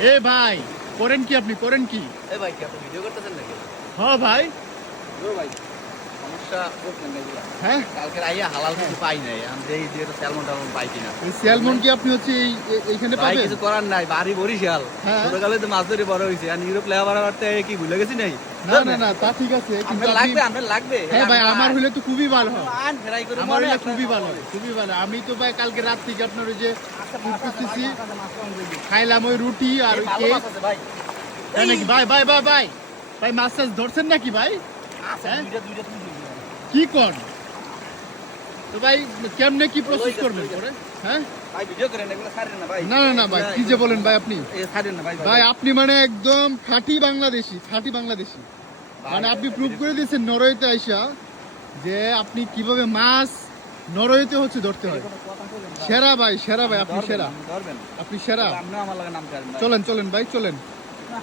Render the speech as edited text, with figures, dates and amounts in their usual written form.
এ ভাই করেন কি আপনি, করেন কি? এ ভাই কি আপনি ভিডিও করতেছেন নাকি? হ্যাঁ ভাই। ও ভাই সমস্যা করছেন নাকি? হ্যাঁ, কালকের আইয়া হালাল কিছু পাই নাই, আমি দেখি যে স্যালমন টালমন পাই কিনা। এই স্যালমন কি আপনি হচ্ছে এইখানে ভাই পাবেন? কিছু করার নাই, বাড়ি বরিশাল, হ্যাঁ। ছোটকালে তো মাছ ধরে বড় হয়েছে, আর ইউরোপ লেখাপড়া করতে কি ভুলে গেছি নাই? না না না, তা ঠিক আছে, কিন্তু আপনার লাগবে, আপনার লাগবে। হ্যাঁ ভাই, আমার হলে তো খুবই ভালো হয়। আন ফেরাই করে আমার হলে খুবই ভালো হয়, খুবই ভালো। আমি তো ভাই কালকে রাত থেকে আপনার ওই যে করতেছি, খাইলাম ওই রুটি আর ওই কেক। ভাই তাই নাকি ভাই? ভাই ভাই ভাই ভাই, মাছ টাছ ধরছেন নাকি ভাই? হ্যাঁ? কি কর তো ভাই, কেমনে কি প্রসেস করবেন পরে? হ্যাঁ, ভাই ভিডিও করেন, এগুলো ছাড়েন না ভাই। না না না ভাই, কি যে বলেন ভাই আপনি? এ ছাড়েন না ভাই। ভাই আপনি মানে একদম খাঁটি বাংলাদেশি, খাঁটি বাংলাদেশি। মানে আপনি প্রুভ করে দিয়েছেন নরওয়েতে আইসা যে আপনি কিভাবে মাছ নরওয়েতে হচ্ছে ধরতে হয়। সেরা ভাই, সেরা ভাই, আপনি সেরা, ধরবেন, আপনি সেরা। আপনি আমার লাগে নাম করেন। চলেন চলেন ভাই, চলেন। না